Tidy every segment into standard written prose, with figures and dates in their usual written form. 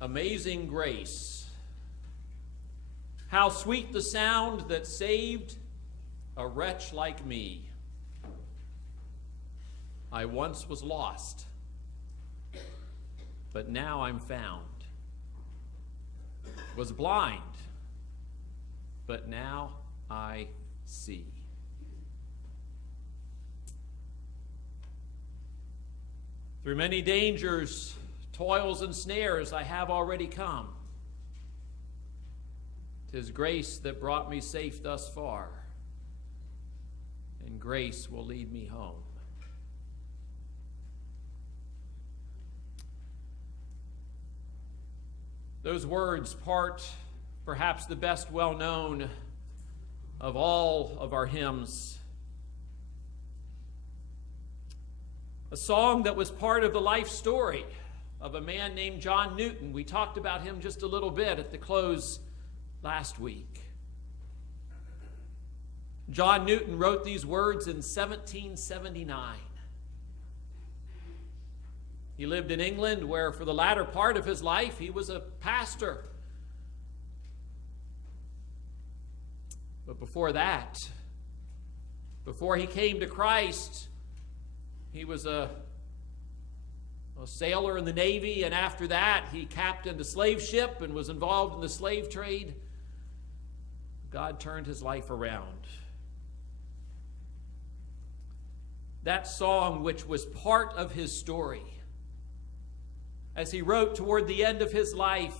Amazing grace. How sweet the sound that saved a wretch like me. I once was lost, but now I'm found. Was blind, but now I see. Through many dangers, toils, and snares I have already come. 'Tis grace that brought me safe thus far, and grace will lead me home. Those words, part perhaps the best well-known of all of our hymns. A song that was part of the life story of a man named John Newton. We talked about him just a little bit at the close last week. John Newton wrote these words in 1779. He lived in England, where for the latter part of his life he was a pastor. But before that, before he came to Christ, he was a sailor in the Navy, and after that he captained a slave ship and was involved in the slave trade. God turned his life around. That song, which was part of his story, as he wrote toward the end of his life,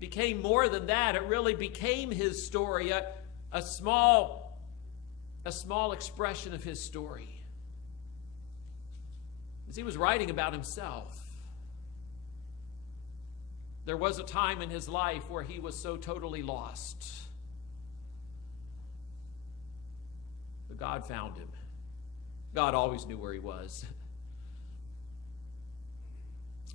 became more than that. It really became his story, a small expression of his story. As he was writing about himself, there was a time in his life where he was so totally lost. But God found him. God always knew where he was.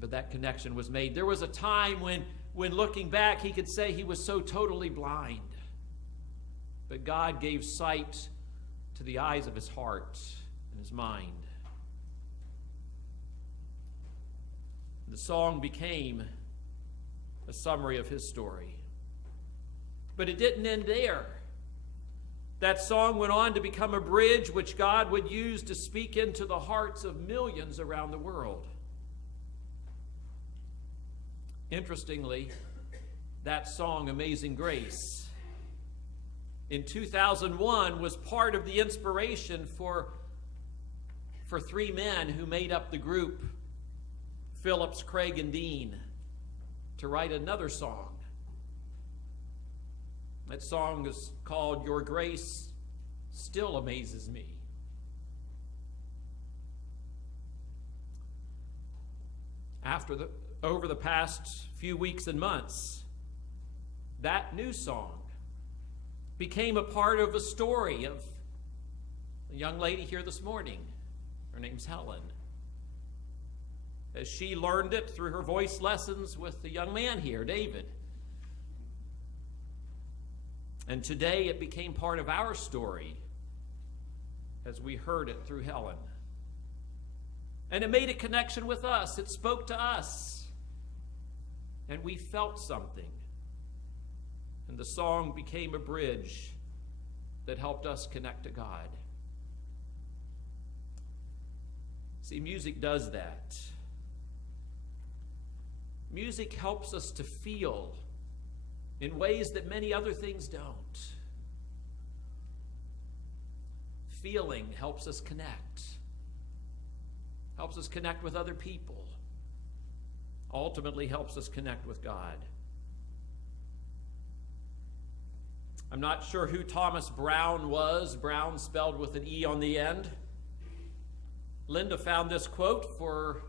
But that connection was made. There was a time when looking back, he could say he was so totally blind. But God gave sight to the eyes of his heart and his mind. The song became a summary of his story. But it didn't end there. That song went on to become a bridge which God would use to speak into the hearts of millions around the world. Interestingly, that song, Amazing Grace, in 2001 was part of the inspiration for three men who made up the group, Phillips, Craig, and Dean, to write another song. That song is called Your Grace Still Amazes Me. Over the past few weeks and months, that new song became a part of a story of a young lady here this morning. Her name's Helen. As she learned it through her voice lessons with the young man here, David. And today it became part of our story as we heard it through Helen. And it made a connection with us. It spoke to us. And we felt something. And the song became a bridge that helped us connect to God. See, music does that. Music helps us to feel in ways that many other things don't. Feeling helps us connect with other people, ultimately helps us connect with God. I'm not sure who Thomas Brown was, Brown spelled with an E on the end. Linda found this quote for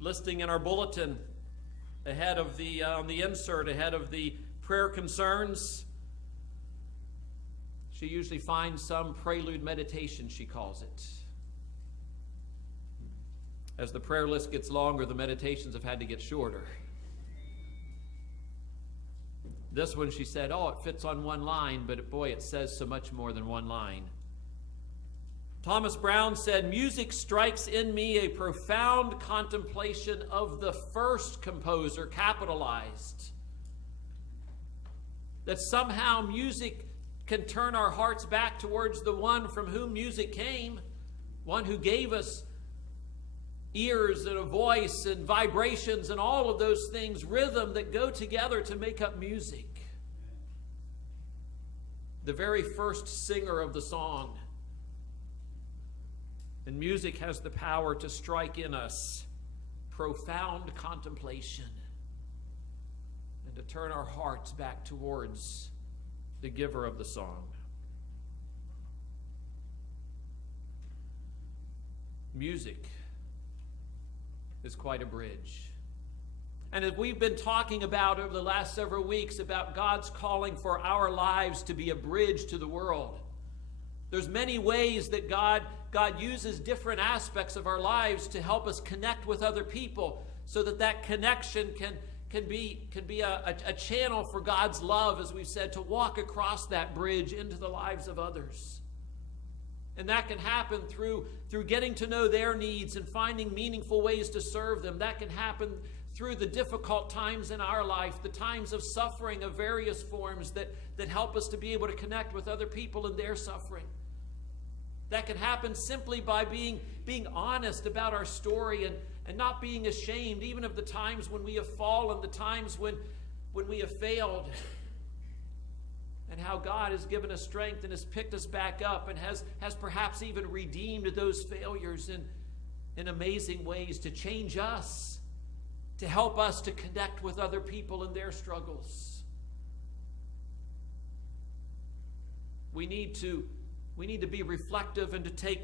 listing in our bulletin ahead of on the insert, ahead of the prayer concerns. She usually finds some prelude meditation, she calls it. As the prayer list gets longer, the meditations have had to get shorter. This one, she said, it fits on one line, but boy, it says so much more than one line. Thomas Brown said, "Music strikes in me a profound contemplation of the first composer," capitalized. That somehow music can turn our hearts back towards the one from whom music came, one who gave us ears and a voice and vibrations and all of those things, rhythm that go together to make up music. The very first singer of the song. And music has the power to strike in us profound contemplation and to turn our hearts back towards the giver of the song. Music is quite a bridge. And as we've been talking about over the last several weeks about God's calling for our lives to be a bridge to the world, there's many ways that God uses different aspects of our lives to help us connect with other people so that that connection can be a channel for God's love, as we've said, to walk across that bridge into the lives of others. And that can happen through getting to know their needs and finding meaningful ways to serve them. That can happen through the difficult times in our life, the times of suffering of various forms that help us to be able to connect with other people in their suffering. That can happen simply by being honest about our story and not being ashamed, even of the times when we have fallen, the times when we have failed, and how God has given us strength and has picked us back up and has perhaps even redeemed those failures in amazing ways to change us, to help us to connect with other people in their struggles. We need to be reflective and to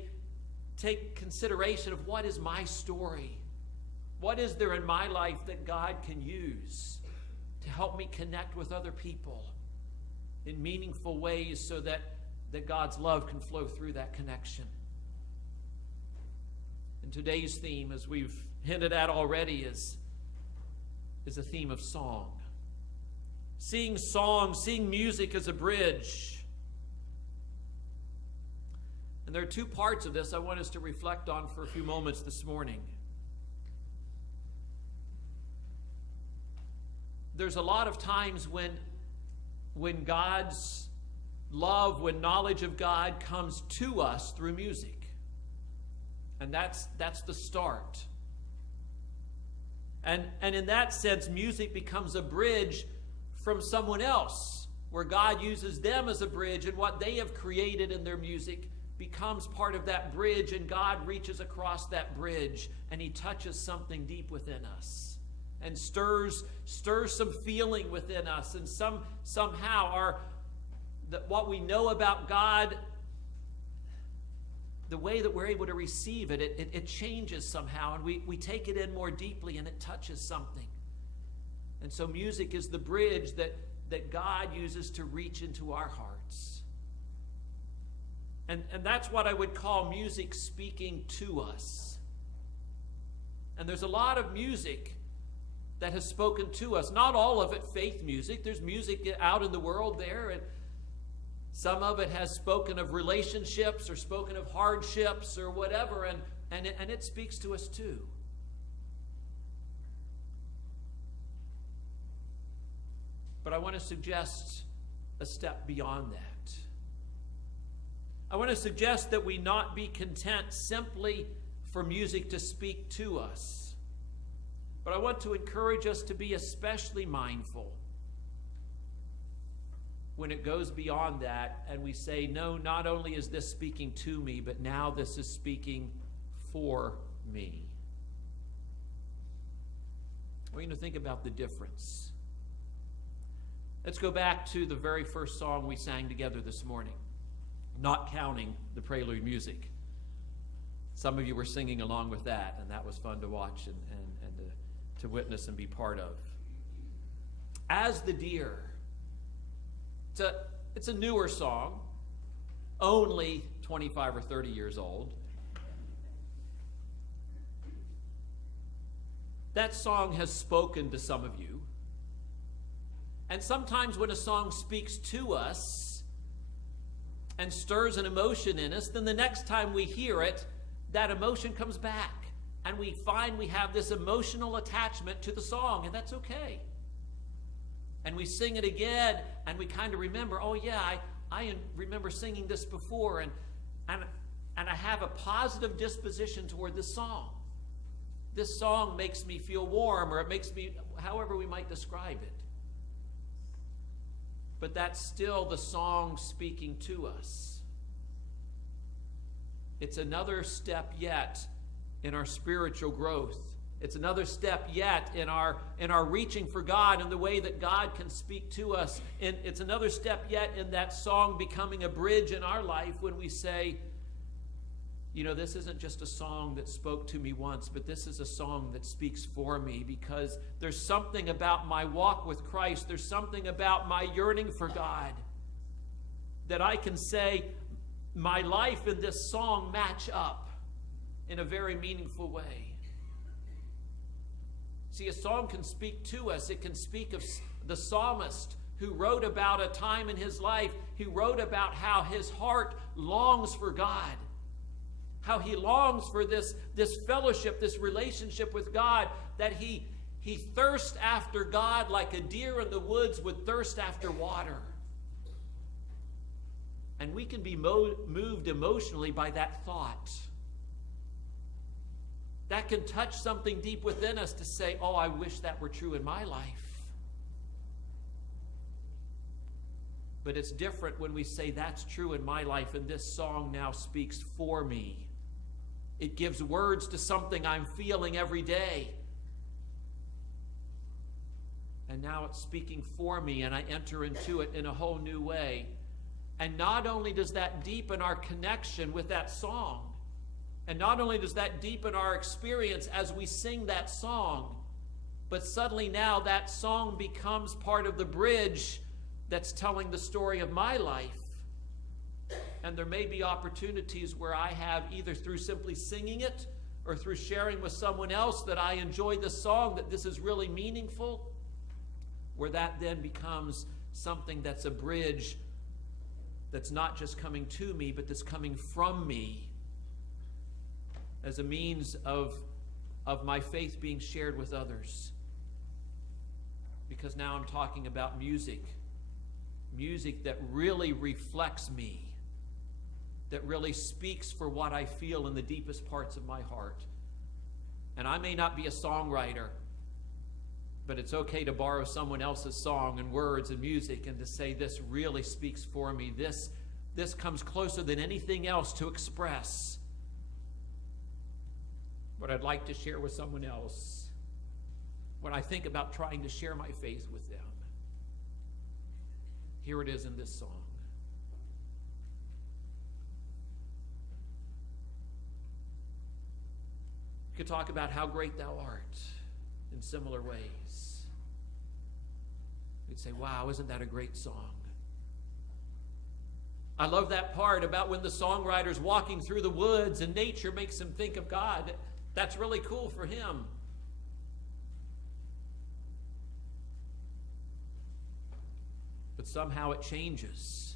take consideration of what is my story. What is there in my life that God can use to help me connect with other people in meaningful ways so that God's love can flow through that connection. And today's theme, as we've hinted at already, is a theme of song. Seeing music as a bridge. And there are two parts of this I want us to reflect on for a few moments this morning. There's a lot of times when God's love, when knowledge of God comes to us through music. And that's the start. And in that sense, music becomes a bridge from someone else, where God uses them as a bridge, and what they have created in their music becomes part of that bridge, and God reaches across that bridge and he touches something deep within us and stirs some feeling within us, and somehow what we know about God, the way that we're able to receive it changes somehow, and we take it in more deeply and it touches something. And so music is the bridge that God uses to reach into our hearts. And that's what I would call music speaking to us. And there's a lot of music that has spoken to us. Not all of it faith music. There's music out in the world there, and some of it has spoken of relationships or spoken of hardships or whatever, and it speaks to us too. But I want to suggest a step beyond that. I want to suggest that we not be content simply for music to speak to us. But I want to encourage us to be especially mindful when it goes beyond that and we say, no, not only is this speaking to me, but now this is speaking for me. I want you to think about the difference. Let's go back to the very first song we sang together this morning, not counting the prelude music. Some of you were singing along with that, and that was fun to watch and to witness and be part of. As the Deer. It's a newer song, only 25 or 30 years old. That song has spoken to some of you. And sometimes when a song speaks to us, and stirs an emotion in us, then the next time we hear it, that emotion comes back. And we find we have this emotional attachment to the song, and that's okay. And we sing it again, and we kind of remember, oh yeah, I remember singing this before, and I have a positive disposition toward this song. This song makes me feel warm, or it makes me, however we might describe it. But that's still the song speaking to us. It's another step yet in our spiritual growth. It's another step yet in our reaching for God and the way that God can speak to us. And it's another step yet in that song becoming a bridge in our life when we say, you know, this isn't just a song that spoke to me once, but this is a song that speaks for me, because there's something about my walk with Christ, there's something about my yearning for God that I can say my life and this song match up in a very meaningful way. See, a song can speak to us. It can speak of the psalmist who wrote about a time in his life. He wrote about how his heart longs for God, how he longs for this fellowship, this relationship with God, that he thirsts after God like a deer in the woods would thirst after water. And we can be moved emotionally by that thought. That can touch something deep within us to say, oh, I wish that were true in my life. But it's different when we say that's true in my life, and this song now speaks for me. It gives words to something I'm feeling every day. And now it's speaking for me, and I enter into it in a whole new way. And not only does that deepen our connection with that song, and not only does that deepen our experience as we sing that song, but suddenly now that song becomes part of the bridge that's telling the story of my life. And there may be opportunities where I have, either through simply singing it or through sharing with someone else that I enjoyed the song, that this is really meaningful, where that then becomes something that's a bridge that's not just coming to me, but that's coming from me, as a means of my faith being shared with others. Because now I'm talking about music that really reflects me, that really speaks for what I feel in the deepest parts of my heart. And I may not be a songwriter, but it's okay to borrow someone else's song and words and music and to say, this really speaks for me. This comes closer than anything else to express what I'd like to share with someone else when I think about trying to share my faith with them. Here it is in this song. You could talk about how great thou art in similar ways. We'd say, wow, isn't that a great song? I love that part about when the songwriter's walking through the woods and nature makes him think of God. That's really cool for him. But somehow it changes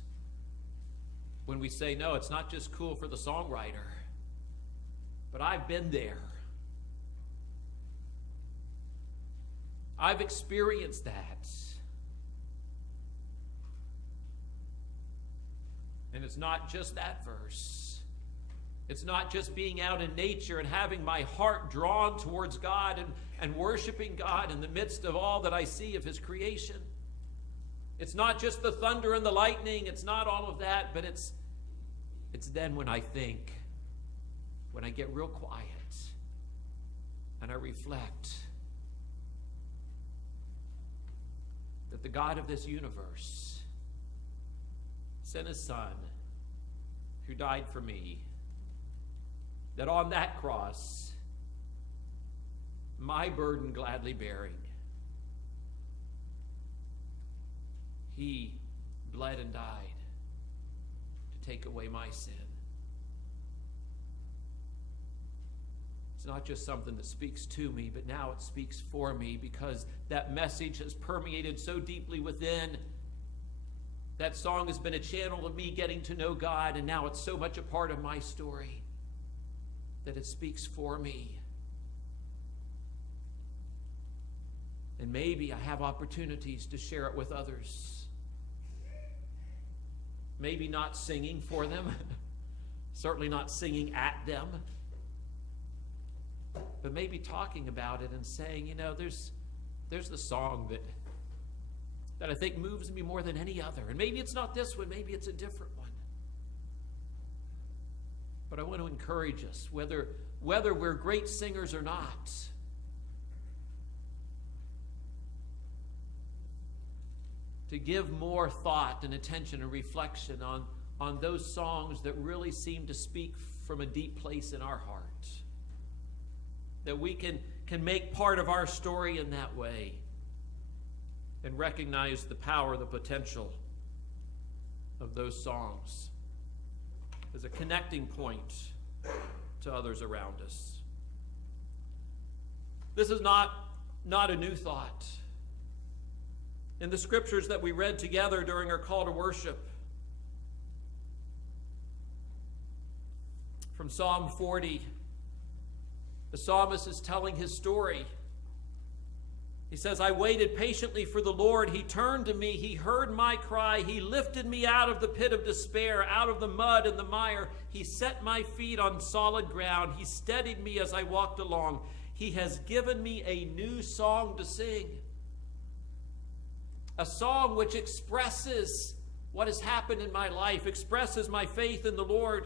when we say, no, it's not just cool for the songwriter, but I've been there. I've experienced that. And it's not just that verse. It's not just being out in nature and having my heart drawn towards God and worshiping God in the midst of all that I see of his creation. It's not just the thunder and the lightning. It's not all of that, but it's then when I think, when I get real quiet and I reflect that the God of this universe sent his Son who died for me, that on that cross, my burden gladly bearing, he bled and died to take away my sin. It's not just something that speaks to me, but now it speaks for me, because that message has permeated so deeply within That song has been a channel of me getting to know God, and now it's so much a part of my story that it speaks for me. And maybe I have opportunities to share it with others. Maybe not singing for them, certainly not singing at them, but maybe talking about it and saying, you know, there's the song that I think moves me more than any other. And maybe it's not this one, maybe it's a different one. But I want to encourage us, whether we're great singers or not, to give more thought and attention and reflection on those songs that really seem to speak from a deep place in our heart. That we can make part of our story in that way and recognize the power, the potential of those songs as a connecting point to others around us. This is not a new thought. In the scriptures that we read together during our call to worship, from Psalm 40, the psalmist is telling his story. He says, I waited patiently for the Lord. He turned to me. He heard my cry. He lifted me out of the pit of despair, out of the mud and the mire. He set my feet on solid ground. He steadied me as I walked along. He has given me a new song to sing. A song which expresses what has happened in my life, expresses my faith in the Lord.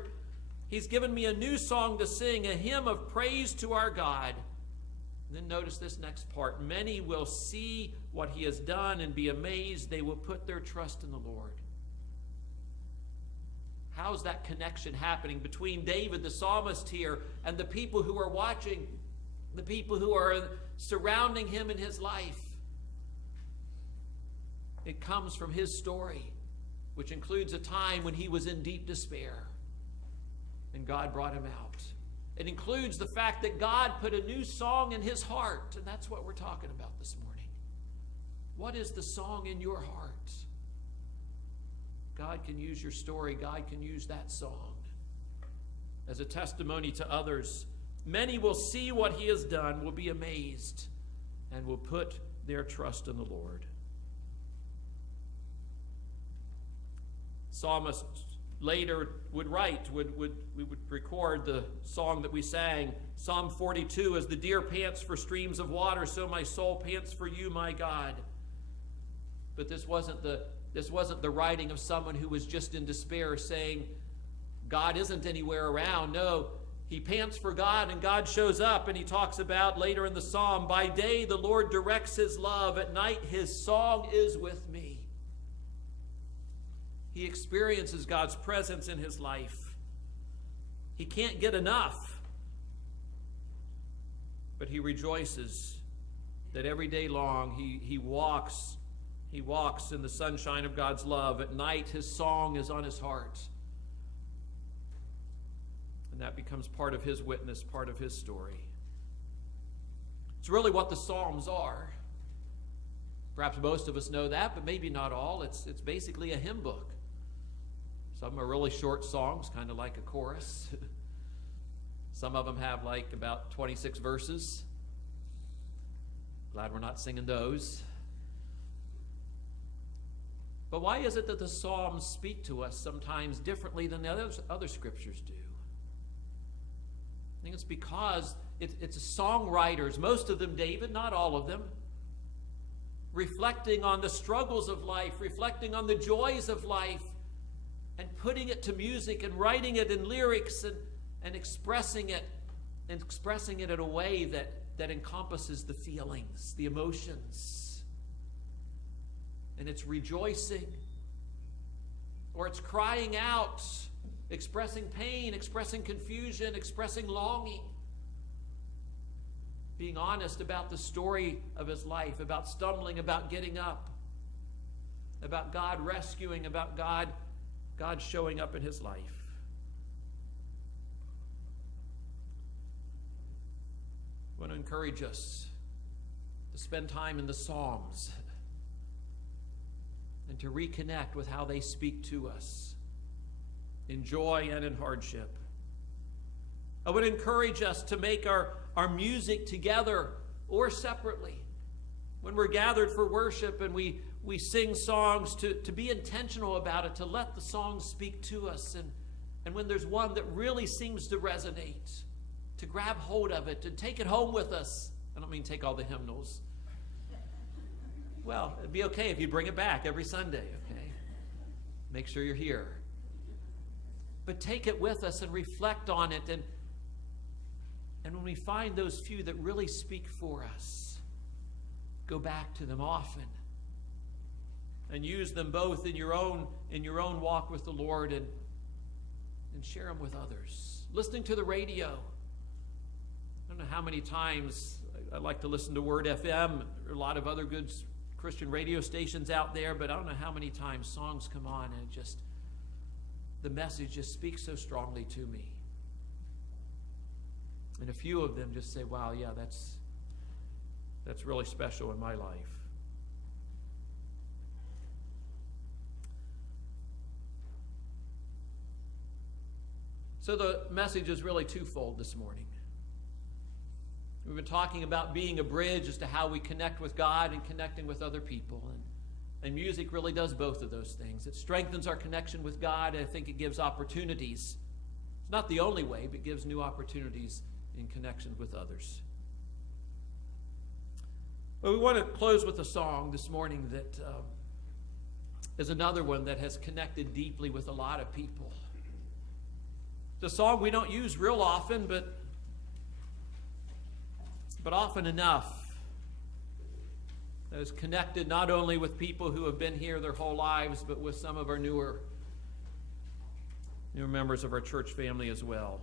He's given me a new song to sing, a hymn of praise to our God. And then notice this next part. Many will see what he has done and be amazed. They will put their trust in the Lord. How's that connection happening between David, the psalmist here, and the people who are watching, the people who are surrounding him in his life? It comes from his story, which includes a time when he was in deep despair and God brought him out. It includes the fact that God put a new song in his heart, and that's what we're talking about this morning. What is the song in your heart? God can use your story. God can use that song as a testimony to others. Many will see what he has done, will be amazed, and will put their trust in the Lord. Psalmist later would write, we would record the song that we sang, Psalm 42, as the deer pants for streams of water, so my soul pants for you, my God. But this wasn't the writing of someone who was just in despair saying, God isn't anywhere around. No, he pants for God and God shows up, and he talks about later in the psalm, by day the Lord directs his love, at night his song is with me. He experiences God's presence in his life. He can't get enough, but he rejoices that every day long he walks in the sunshine of God's love. At night his song is on his heart. And that becomes part of his witness, part of his story. It's really what the Psalms are. Perhaps most of us know that, but maybe not all. It's basically a hymn book. Some of them are really short songs, kind of like a chorus. Some of them have like about 26 verses. Glad we're not singing those. But why is it that the Psalms speak to us sometimes differently than the other scriptures do? I think it's because it's songwriters, most of them David, not all of them, reflecting on the struggles of life, reflecting on the joys of life, and putting it to music and writing it in lyrics and expressing it in a way that encompasses the feelings, the emotions. And it's rejoicing, or it's crying out, expressing pain, expressing confusion, expressing longing. Being honest about the story of his life, about stumbling, about getting up, about God rescuing, about God showing up in his life. I want to encourage us to spend time in the Psalms. and to reconnect with how they speak to us in joy and in hardship. I would encourage us to make our music together or separately. When we're gathered for worship and we sing songs, to be intentional about it, to let the songs speak to us. And when there's one that really seems to resonate, to grab hold of it, to take it home with us. I don't mean take all the hymnals. Well, it'd be okay if you bring it back every Sunday, okay? Make sure you're here. But take it with us and reflect on it. And when we find those few that really speak for us, go back to them often and use them both in your own walk with the Lord and share them with others. Listening to the radio. I don't know how many times I like to listen to Word FM. There are a lot of other good Christian radio stations out there, but I don't know how many times songs come on and the message just speaks so strongly to me. And a few of them just say, wow, yeah, that's really special in my life. So the message is really twofold this morning. We've been talking about being a bridge as to how we connect with God and connecting with other people. And music really does both of those things. It strengthens our connection with God, and I think it gives opportunities. It's not the only way, but gives new opportunities in connection with others. Well, we want to close with a song this morning that is another one that has connected deeply with a lot of people. It's a song we don't use real often, but often enough. That is connected not only with people who have been here their whole lives, but with some of our newer members of our church family as well.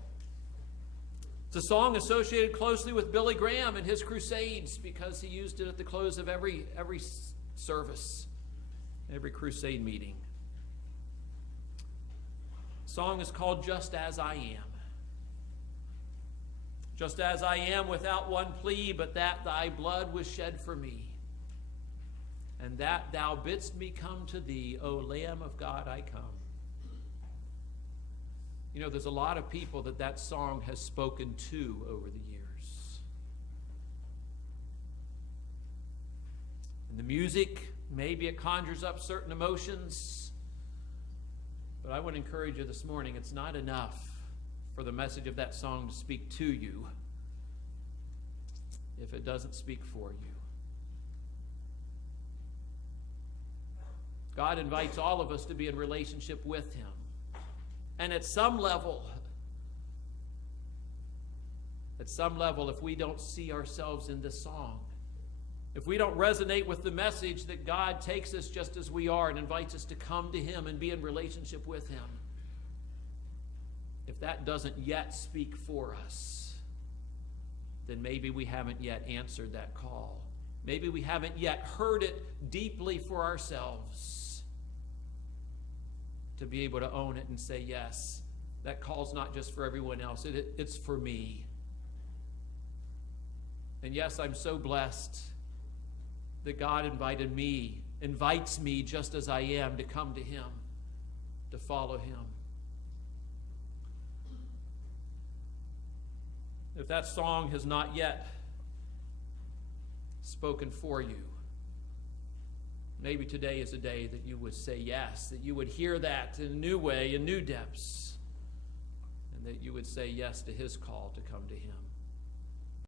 It's a song associated closely with Billy Graham and his crusades, because he used it at the close of every service, every crusade meeting. The song is called Just As I Am. Just as I am, without one plea, but that thy blood was shed for me, and that thou bidst me come to thee, O Lamb of God, I come. You know, there's a lot of people that song has spoken to over the years. And the music, maybe it conjures up certain emotions, but I want to encourage you this morning, it's not enough for the message of that song to speak to you if it doesn't speak for you. God invites all of us to be in relationship with him. And at some level, if we don't see ourselves in this song, if we don't resonate with the message that God takes us just as we are and invites us to come to him and be in relationship with him, if that doesn't yet speak for us, then maybe we haven't yet answered that call. Maybe we haven't yet heard it deeply for ourselves to be able to own it and say, yes, that call's not just for everyone else, it's for me. And yes, I'm so blessed that God invites me just as I am to come to him, to follow him. If that song has not yet spoken for you, maybe today is a day that you would say yes, that you would hear that in a new way, in new depths, and that you would say yes to his call to come to him.